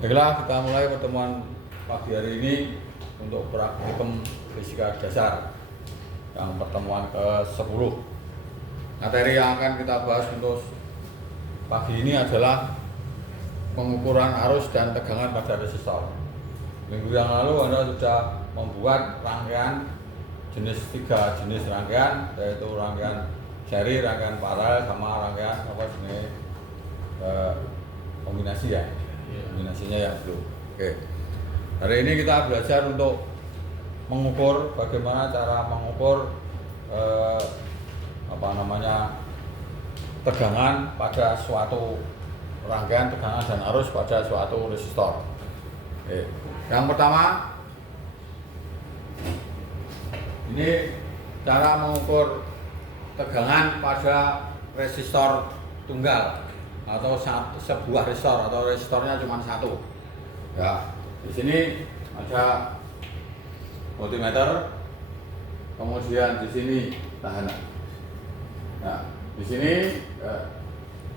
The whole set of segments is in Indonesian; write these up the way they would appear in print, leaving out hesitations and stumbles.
Baiklah, kita mulai pertemuan pagi hari ini untuk praktikum fisika dasar yang pertemuan ke-10. Materi yang akan kita bahas untuk pagi ini adalah pengukuran arus dan tegangan pada resistor. Minggu yang lalu Anda sudah membuat rangkaian jenis 3 jenis rangkaian, yaitu rangkaian seri, rangkaian paralel, sama rangkaian kombinasi ya. Kombinasinya ya belum. Oke. Hari ini kita belajar untuk mengukur bagaimana cara mengukur tegangan pada suatu rangkaian tegangan dan arus pada suatu resistor. Oke. Yang pertama, ini cara mengukur tegangan pada resistor tunggal atau sebuah resistor, atau resistornya cuma satu. Ya, di sini ada multimeter, kemudian di sini tahanan. Nah, di sini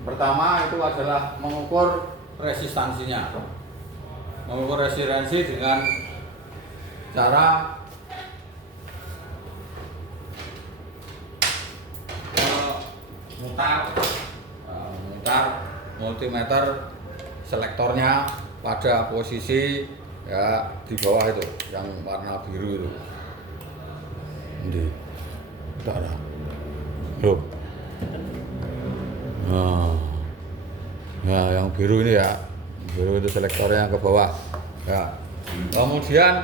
pertama itu adalah mengukur resistansinya. Mengukur resistansi dengan cara memutar multimeter selektornya pada posisi ya di bawah itu yang warna biru itu. Ini utara. Loh. Nah, yang biru ini ya. Biru itu selektornya ke bawah. Ya. Kemudian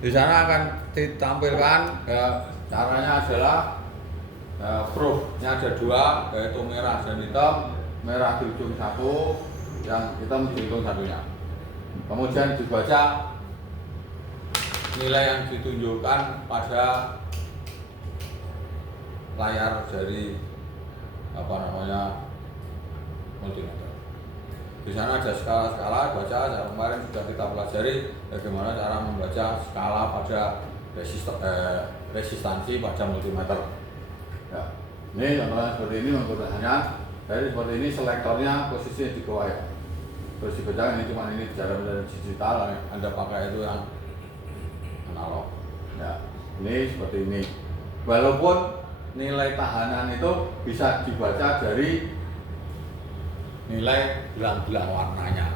di sana akan ditampilkan ya, caranya adalah probe-nya ada 2, yaitu merah dan hitam. Merah di ujung satu, yang hitam di ujung satunya. Kemudian dibaca nilai yang ditunjukkan pada layar dari multimeter. Di sana ada skala-skala baca. Kemarin sudah kita pelajari bagaimana cara membaca skala pada resistansi pada multimeter. Ya, ini contohnya seperti ini menggunakannya. Jadi seperti ini selektornya posisinya di bawah ya. Terus dibaca ini cuma ini cara digital, Anda pakai itu yang analog. Ya, ini seperti ini. Walaupun nilai tahanan itu bisa dibaca dari nilai belang-belang warnanya.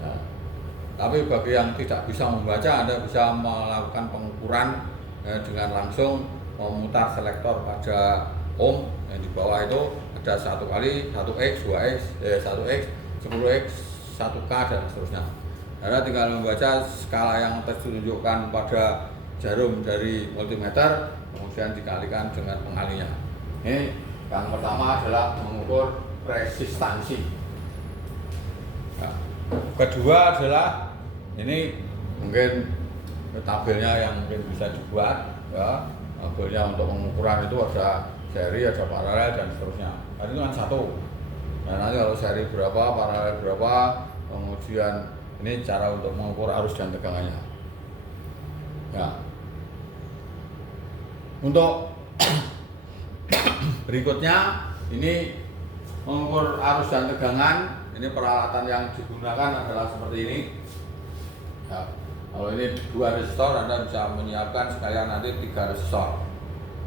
Ya. Tapi bagi yang tidak bisa membaca, Anda bisa melakukan pengukuran dengan langsung memutar selektor pada ohm yang di bawah itu. Ada 1 kali, 1x, 2x, 1x, 10x, 1k dan seterusnya. Anda tinggal membaca skala yang tertunjukkan pada jarum dari multimeter, kemudian dikalikan dengan pengalinya. Ini yang pertama adalah mengukur resistansi. Nah, kedua adalah ini mungkin tabelnya yang mungkin bisa dibuat ya. Tabelnya untuk pengukuran itu ada seri, ada paralel dan seterusnya. Ini kan satu. Nah, nanti kalau seri berapa, paralel berapa, kemudian ini cara untuk mengukur arus dan tegangannya. Ya. Untuk berikutnya ini mengukur arus dan tegangan. Ini peralatan yang digunakan adalah seperti ini. Ya. Kalau ini 2 resistor, Anda bisa menyiapkan sekalian nanti 3 resistor.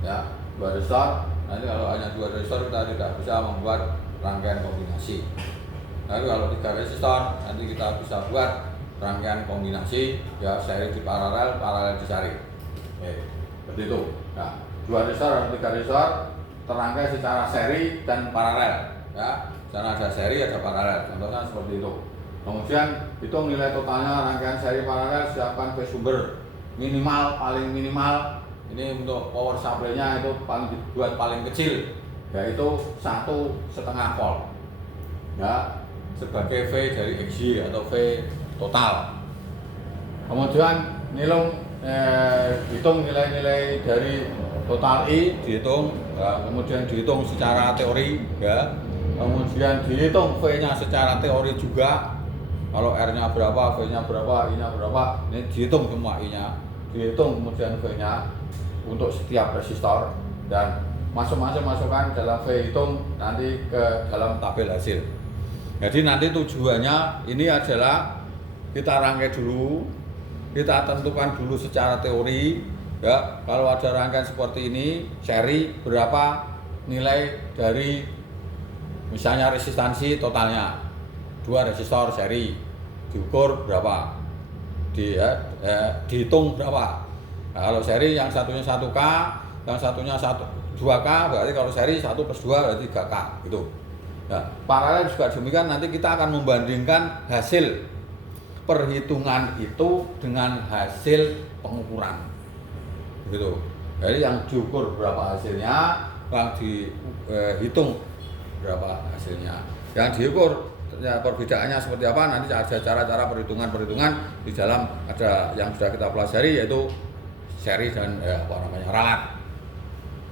Ya, 2 resistor. Nanti kalau hanya 2 resistor kita tidak bisa membuat rangkaian kombinasi. Lalu kalau 3 resistor, nanti kita bisa buat rangkaian kombinasi ya, seri di paralel, paralel di seri. Oke, seperti itu. Nah, 2 resistor atau 3 resistor terangkai secara seri dan paralel. Ya, sana ada seri, ada paralel. Contohnya seperti itu. Kemudian hitung nilai totalnya rangkaian seri paralel, siapkan ke sumber minimal, paling minimal. Ini untuk power supply-nya itu dibuat paling kecil, yaitu 1,5 volt. Ya, sebagai V dari XY atau V total. Kemudian hitung nilai-nilai dari total I, dihitung, ya, kemudian dihitung secara teori, ya. Kemudian dihitung V-nya secara teori juga. Kalau R-nya berapa, V-nya berapa, I-nya berapa, ini dihitung semua I-nya, dihitung kemudian V-nya untuk setiap resistor, dan masuk-masuk masukkan dalam V hitung nanti ke dalam tabel hasil. Jadi nanti tujuannya ini adalah kita rangkai dulu, kita tentukan dulu secara teori, ya. Kalau ada rangkaian seperti ini, seri berapa nilai dari misalnya resistansi totalnya, 2 resistor seri, diukur berapa, dihitung berapa. Nah, kalau seri yang satunya 1K, yang satunya 2K, berarti kalau seri 1+2 berarti 3K gitu. Nah, paralel juga demikian, nanti kita akan membandingkan hasil perhitungan itu dengan hasil pengukuran gitu. Jadi yang diukur berapa hasilnya, yang dihitung berapa hasilnya, yang diukur ya, perbedaannya seperti apa, nanti ada cara-cara perhitungan di dalam, ada yang sudah kita pelajari yaitu seri dan ralat,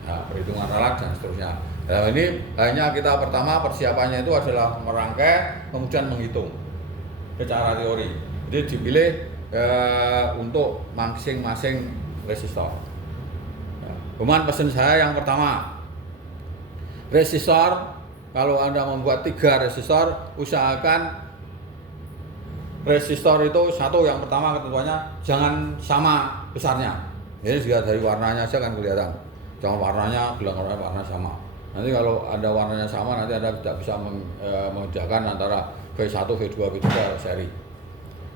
nah, perhitungan ralat dan seterusnya. Nah, ini hanya kita pertama persiapannya itu adalah merangkai kemudian menghitung secara teori. Jadi dipilih untuk masing-masing resistor. Kemudian pesan saya yang pertama, resistor, kalau Anda membuat 3 resistor, usahakan resistor itu satu, yang pertama ketentuannya jangan sama besarnya. Jadi juga dari warnanya saja kan kelihatan. Jangan warnanya, gelang warna sama. Nanti kalau ada warnanya sama, nanti Anda tidak bisa membedakan antara V1, V2, V3 seri.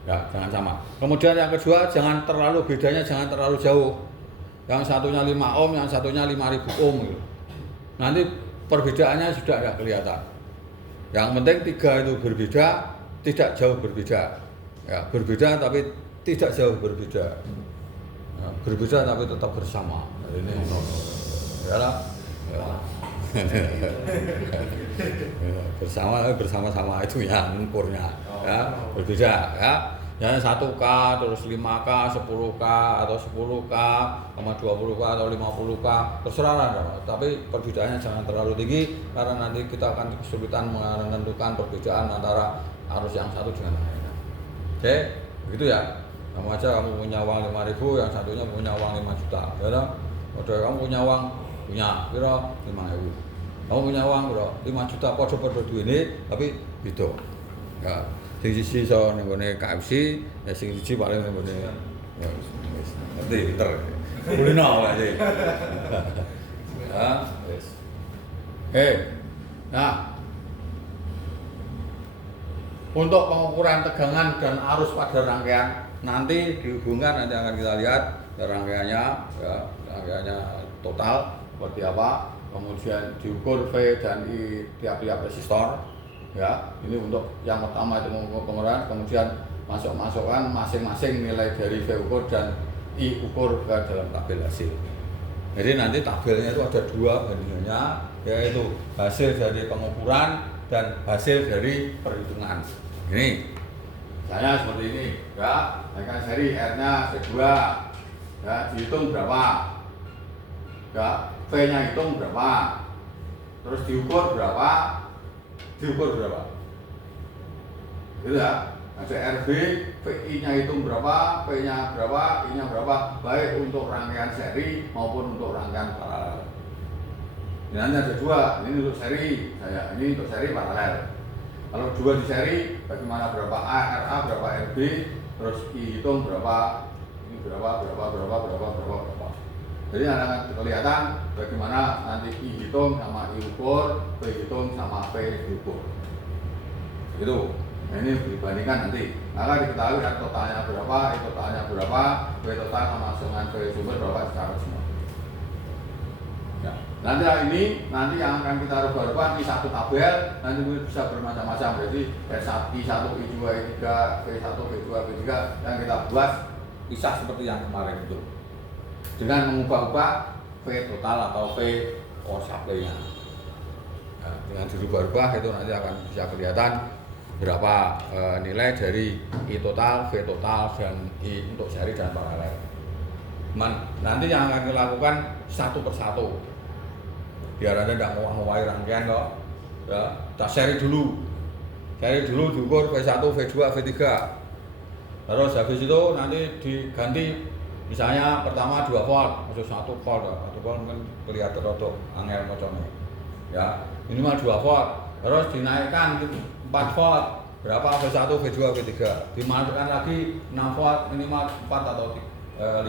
Ya, jangan sama. Kemudian yang kedua, bedanya jangan terlalu jauh. Yang satunya 5 ohm, yang satunya 5000 ohm gitu. Nanti perbedaannya sudah ada kelihatan. Yang penting 3 itu berbeda, tidak jauh berbeda. Ya, berbeda tapi tidak jauh berbeda. Ya, berbeda tapi tetap bersama. Nah, ini ya. bersama-sama itu ya ukurnya, ya berbeda ya. Yang 1K, terus 5K, 10K, atau 10K, sama 20K, atau 50K, terserah lah. Tapi perbedaannya jangan terlalu tinggi, karena nanti kita akan kesulitan menentukan perbedaan antara arus yang satu dengan yang lainnya. Oke, begitu ya. Kamu aja kamu punya uang 5.000, yang satunya punya uang 5 juta. Ya, kamu punya uang, kira 5.000. Kamu punya uang bro, 5 juta podo-podo duwene tapi beda. Ya, sing siji iso ning gone KFC, ya sing siji paling ning gone ya wis. Ngerti pinter. Kulino wae. Ya, wis. Nah, untuk pengukuran tegangan dan arus pada rangkaian nanti dihubungkan, nanti akan kita lihat rangkaiannya, ya, rangkaiannya total seperti apa, kemudian diukur V dan I tiap-tiap resistor, ya. Ini untuk yang pertama itu mengukur pengukuran, kemudian masukkan masing-masing nilai dari V ukur dan I ukur ke dalam tabel hasil. Jadi nanti tabelnya itu ada 2 bandingannya, yaitu hasil dari pengukuran dan hasil dari perhitungan. Ini saya seperti ini, ya, dengan seri R-nya V2, ya, dihitung berapa, ya, V-nya hitung berapa, terus diukur berapa, gitu ya. Ada RB, VI-nya hitung berapa, V-nya berapa, I-nya berapa, baik untuk rangkaian seri maupun untuk rangkaian paralel. Ini nanti ada 2, ini untuk seri, ini untuk seri paralel. Kalau 2 di seri, bagaimana berapa RA, berapa RB, terus I hitung berapa, ini berapa. Jadi akan kelihatan bagaimana nanti I hitung sama I ukur, V hitung sama V diukur. Gitu. Nah, ini dibandingkan nanti. Maka diketahui totalnya berapa, I totalnya berapa, V total sama dengan V sumber berapa secara semua. Ya. Nanti yang akan kita rubah-rubah di satu tabel, nanti bisa bermacam-macam. Jadi I1, I2, I3, V1, V2, V3 yang kita buat pisah seperti yang kemarin itu. Dengan mengubah-ubah V total atau V power supply-nya. Nah, dengan dirubah-rubah itu nanti akan bisa kelihatan berapa nilai dari I total, V total, dan I untuk seri dan paralel. Nanti yang akan dilakukan satu persatu. Biar Anda tidak mewah-mewahi rangkaian kok. Ya, kita seri dulu diukur V1, V2, V3. Terus habis itu nanti diganti, misalnya pertama 2 volt, maksud 1 volt, 1 volt kan kelihatan untuk angel macamnya. Ya, minimal 2 volt. terus dinaikkan 4 volt, berapa V1, V2, V3, dimasukkan lagi 6 volt, minimal 4 atau 5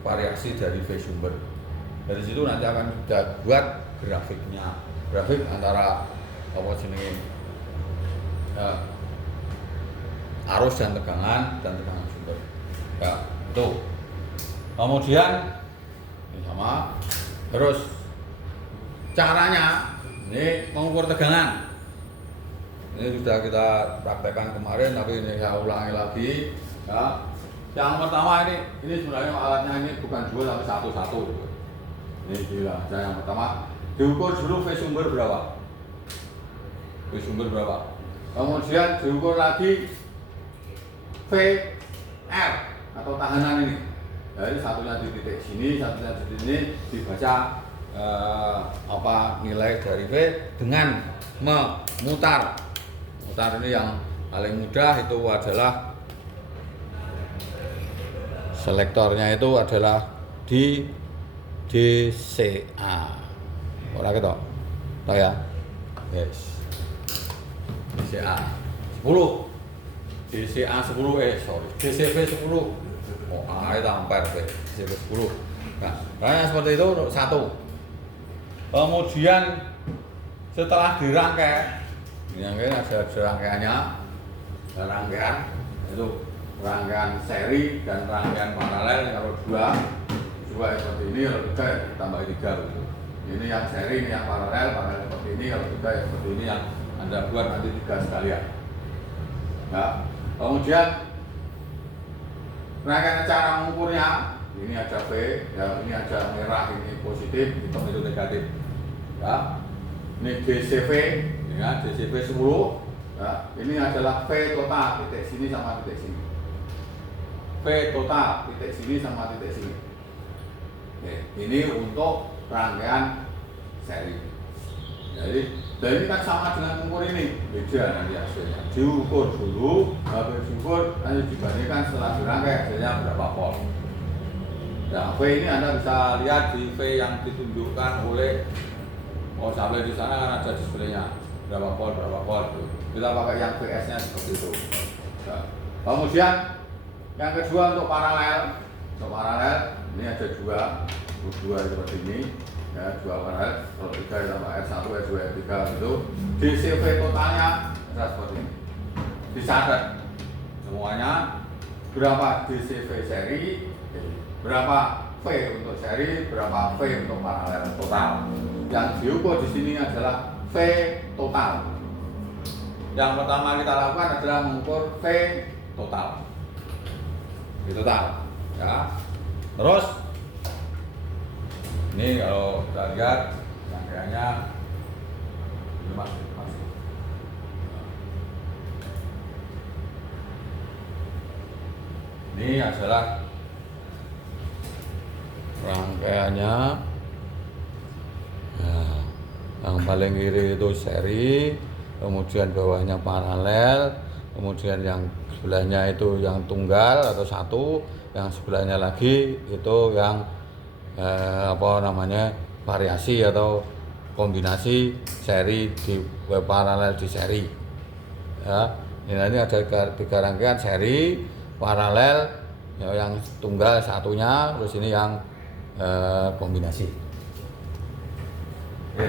variasi dari V sumber. Dari situ nanti akan kita buat grafiknya, grafik antara apa jenenge arus dan tegangan sumber. Ya, itu. Kemudian ini sama. Terus caranya ini mengukur tegangan. Ini sudah kita praktekkan kemarin, tapi ini saya ulangi lagi. Ya. Yang pertama ini sebenarnya alatnya ini bukan 2 tapi 1 gitu. Ini bilang saya yang pertama diukur dulu V sumber berapa. V sumber berapa. Kemudian diukur lagi VR atau tahanan ini. Jadi satunya di titik sini, satunya di titik ini, dibaca apa nilai dari V dengan memutar. Mutar ini yang paling mudah itu adalah selektornya itu adalah di DCA. Ora ketok. Tahu ya? Yes. DCA 10. DCA 10 DCV 10. Oh, itu ampere V. DCV 10. Nah, caranya seperti itu untuk 1. Kemudian setelah dirangkai, ini ada rangkaiannya, dan rangkaian itu rangkaian seri dan rangkaian paralel. Kalau dua seperti ini, kalau 3 ya ditambah 3 gitu. Ini yang seri, ini yang paralel seperti ini, kalau 3 ya seperti ini yang Anda buat nanti 3 sekalian. Ya. Kemudian rangkaian cara mengukurnya, ini ada V, ya ini ada merah, ini positif, hitam itu negatif. Ya. Ini DCV, ya DCV 10. Ya. Ini adalah V total titik sini sama titik sini. V total titik sini sama titik sini. Oke, ini untuk rangkaian seri. Jadi, dan ini kan sama dengan mengukur ini, beda nanti hasilnya. Diukur dulu, habis diukur, nanti dibandingkan setelah dirangkai hasilnya berapa volt. Nah, V ini Anda bisa lihat di V yang ditunjukkan oleh sampai di sana kan ada displaynya berapa volt. Kita pakai yang VS-nya seperti itu. Nah, kemudian yang kedua untuk paralel. Untuk paralel ini ada dua seperti ini. Ya, 2 paralel, kalau 3 tambah R1, R2, R3 gitu. DCV totalnya ada seperti ini. Dicatat semuanya berapa DCV seri, berapa V untuk seri, berapa V untuk paralel total. Yang diukur di sini adalah V total. Yang pertama kita lakukan adalah mengukur V total. V total, ya. Terus ini kalau kita lihat rangkaiannya ini masih. Ini adalah rangkaiannya. Nah, yang paling kiri itu seri, kemudian bawahnya paralel, kemudian yang sebelahnya itu yang tunggal atau 1, yang sebelahnya lagi itu yang variasi atau kombinasi seri di paralel di seri. Ya, ini ada 3 rangkaian seri, paralel, ya, yang tunggal satunya, terus ini yang kombinasi. Oke.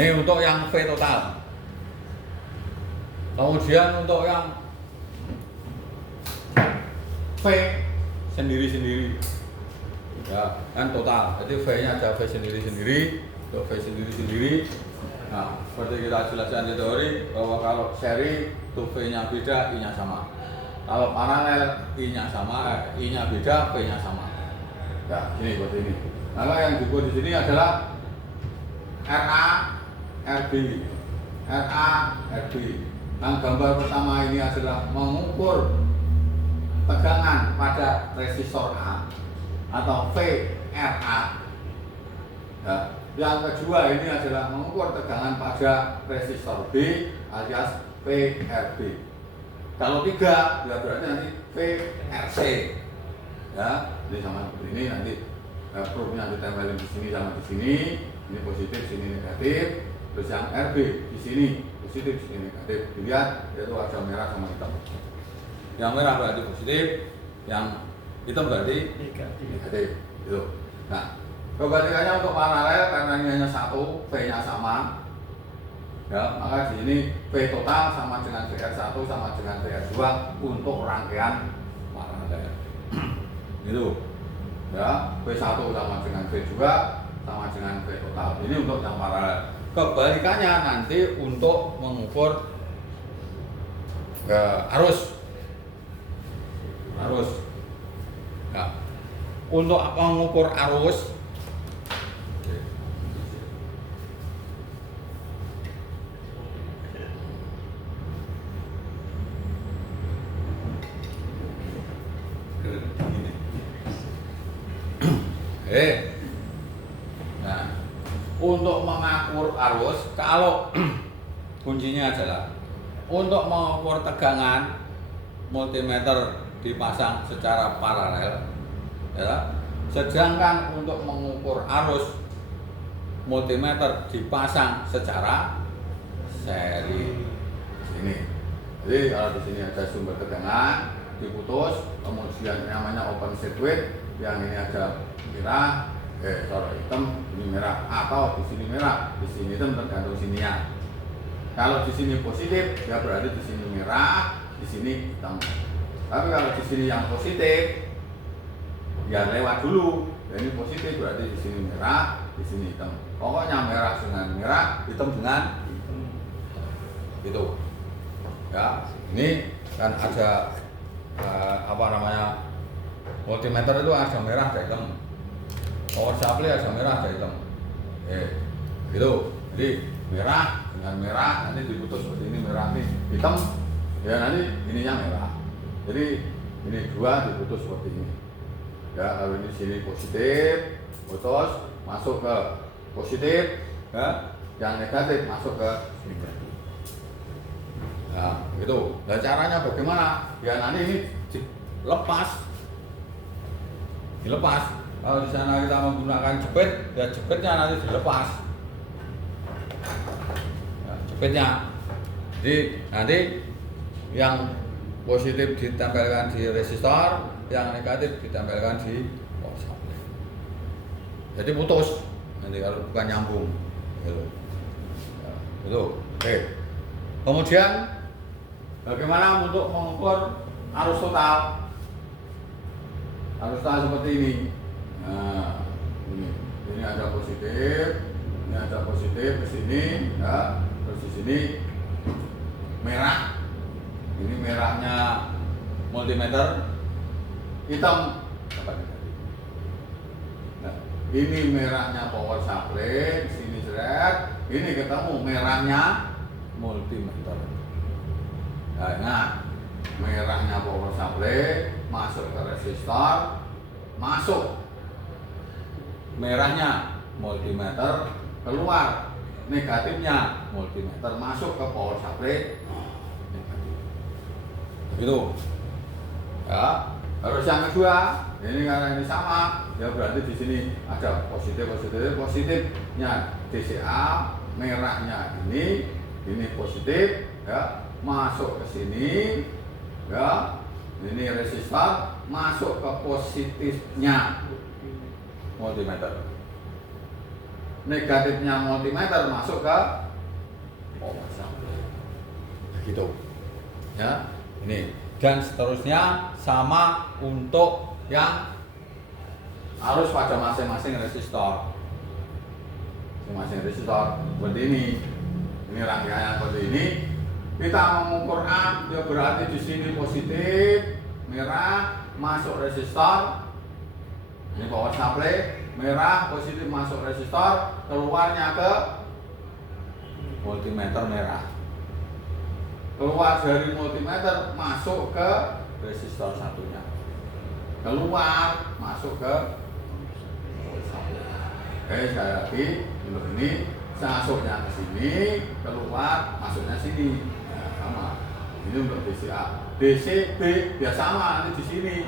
Ini untuk yang V total. Kemudian untuk yang V sendiri-sendiri. Ya, kan total. Jadi V-nya ada V sendiri-sendiri, untuk V sendiri-sendiri. Nah, seperti kita jelaskan di teori bahwa kalau seri itu V-nya beda, I-nya sama. Kalau paralel I-nya sama, I-nya beda, V-nya sama. Ya, ini seperti ini. Nah, yang dibuat di sini adalah RA, RB, RA, RB. Yang gambar pertama ini adalah mengukur tegangan pada resistor A atau VRA. Ya, yang kedua ini adalah mengukur tegangan pada resistor B alias VRB. Kalau 3 ya berarti nanti VRC. Ya, ini sama seperti ini nanti probe-nya ditempelin di sini sama di sini. Ini positif, sini negatif. Terus yang RB di sini positif, sini negatif. Dilihat itu ada merah sama hitam. Yang merah berarti positif, yang hitam berarti negatif. Gitu. Nah, kebalikannya untuk paralel karena ini hanya satu, V-nya sama. Ya, maka di sini V total sama dengan VR1 sama dengan VR2 untuk rangkaian paralel. Gitu. Ya, V1 sama dengan V2 sama dengan V total. Ini untuk yang paralel. Kebalikannya nanti untuk mengukur arus. Ya. Untuk apa mengukur arus? Nah, untuk mengakur arus, kalau kuncinya adalah untuk mengukur tegangan, multimeter dipasang secara paralel, ya. Sedangkan untuk mengukur arus, multimeter dipasang secara seri. Ini. Jadi kalau di sini ada sumber tegangan diputus, kemudian namanya open circuit, yang ini ada merah, hitam, ini merah, atau di sini merah, di sini hitam, tergantung sininya. Kalau di sini positif, ya berarti di sini merah, di sini hitam. Tapi kalau di sini yang positif, ya lewat dulu. Ya, ini positif berarti di sini merah, di sini hitam. Pokoknya merah dengan merah, hitam dengan hitam. Gitu. Ya, ini kan ada multimeter itu ada merah, ada hitam. Power supply ada merah, ada hitam. Gitu. Jadi merah dengan merah nanti diputus seperti ini, merah ini hitam. Ya nanti ininya merah. Jadi ini dua diputus seperti ini. Ya, kalau ini sini positif, putus masuk ke positif, ya. Yang negatif masuk ke negatif. Nah, gitu. Nah, caranya bagaimana? Ya nanti ini dilepas. Kalau di sana kita menggunakan jepit, ya jepitnya nanti dilepas. Ya, jepitnya. Jadi nanti yang positif ditempelkan di resistor, yang negatif ditempelkan di power supply. Jadi putus. Nanti kalau bukan nyambung. Gitu. Ya, itu. Oke. Kemudian bagaimana untuk mengukur arus total? Arus total seperti ini. Nah, ini ada positif, ini ada positif ke sini, ya. Terus di sini merah. Ini merahnya multimeter, hitam apa negatif. Nah, ini merahnya power supply, di sini jeret, ini ketemu merahnya multimeter. Nah, merahnya power supply masuk ke resistor, masuk merahnya multimeter, keluar negatifnya multimeter, masuk ke power supply negatif. Gitu. Ya, terus yang kedua, ini karena ini sama, ya berarti di sini ada positifnya DCA, merahnya ini positif, ya. Masuk ke sini, ya, ini resistor masuk ke positifnya multimeter, negatifnya multimeter masuk ke power supply, gitu, ya. Ini dan seterusnya sama untuk yang arus pada masing-masing resistor, seperti ini rangkaian seperti ini. Kita mengukur A, ya berarti di sini positif, merah masuk resistor. Ini power supply, merah positif masuk resistor, keluarnya ke multimeter merah. Keluar dari multimeter masuk ke resistor satunya. Keluar masuk ke power supply. Sekali lagi untuk ini masuknya ke sini, keluar masuknya sini. Sama. Ini untuk DCA. DCB ya sama nanti di sini.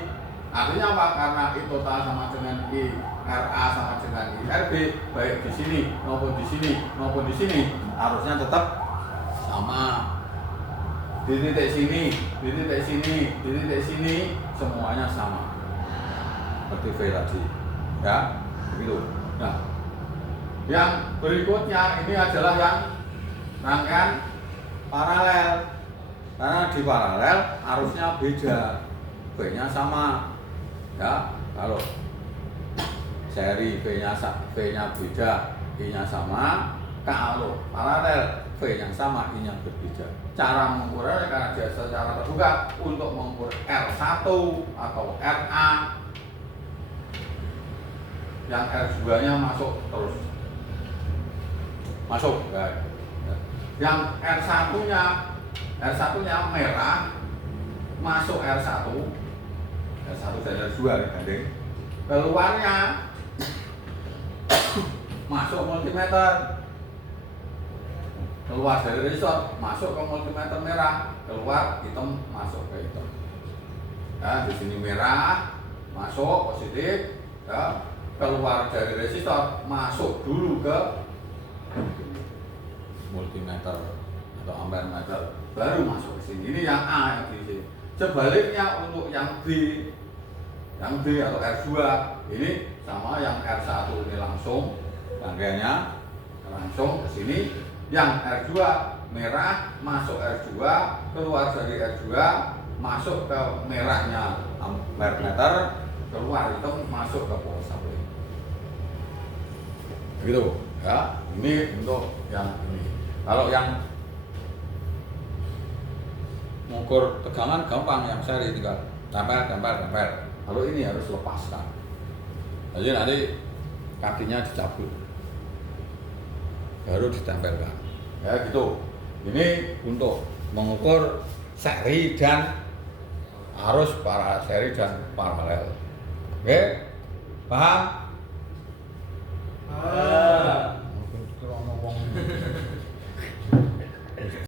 Artinya apa? Karena I total sama dengan I RA sama dengan IRB, baik di sini maupun di sini maupun di sini, arusnya tetap sama. Di titik sini, di titik sini, di titik sini, semuanya sama. Seperti V tadi, ya, begitu. Nah, yang berikutnya ini adalah yang rangkaian paralel. Karena di paralel arusnya beda, V-nya sama. Ya, kalau seri V-nya beda, I-nya sama. Kalau paralel V-nya sama, I-nya berbeda. Cara mengukurnya karena dia secara terbuka untuk mengukur R1 atau RA, yang R2-nya masuk terus. Masuk, ya. Yang R1-nya merah masuk R1 dan R2 dibanding keluarnya masuk multimeter, keluar dari resistor masuk ke multimeter merah, keluar hitam masuk ke hitam. Ya, di sini merah masuk positif, ya, keluar dari resistor masuk dulu ke multimeter atau ampere meter, baru masuk ke sini. Ini yang A yang di sini. Sebaliknya untuk yang B atau R2 ini sama yang R1 ini langsung rangkaiannya langsung ke sini. Yang R2 merah masuk R2, keluar dari R2 masuk ke merahnya ampere meter, keluar hitam masuk ke pol supply. Begitu ya. Ini untuk yang ini. Kalau yang mengukur tegangan gampang, yang seri tinggal tempel. Kalau ini harus lepaskan. Jadi nanti kakinya dicabut, baru ditempelkan. Ya gitu. Ini untuk mengukur seri dan arus seri dan paralel. Oke? Paham?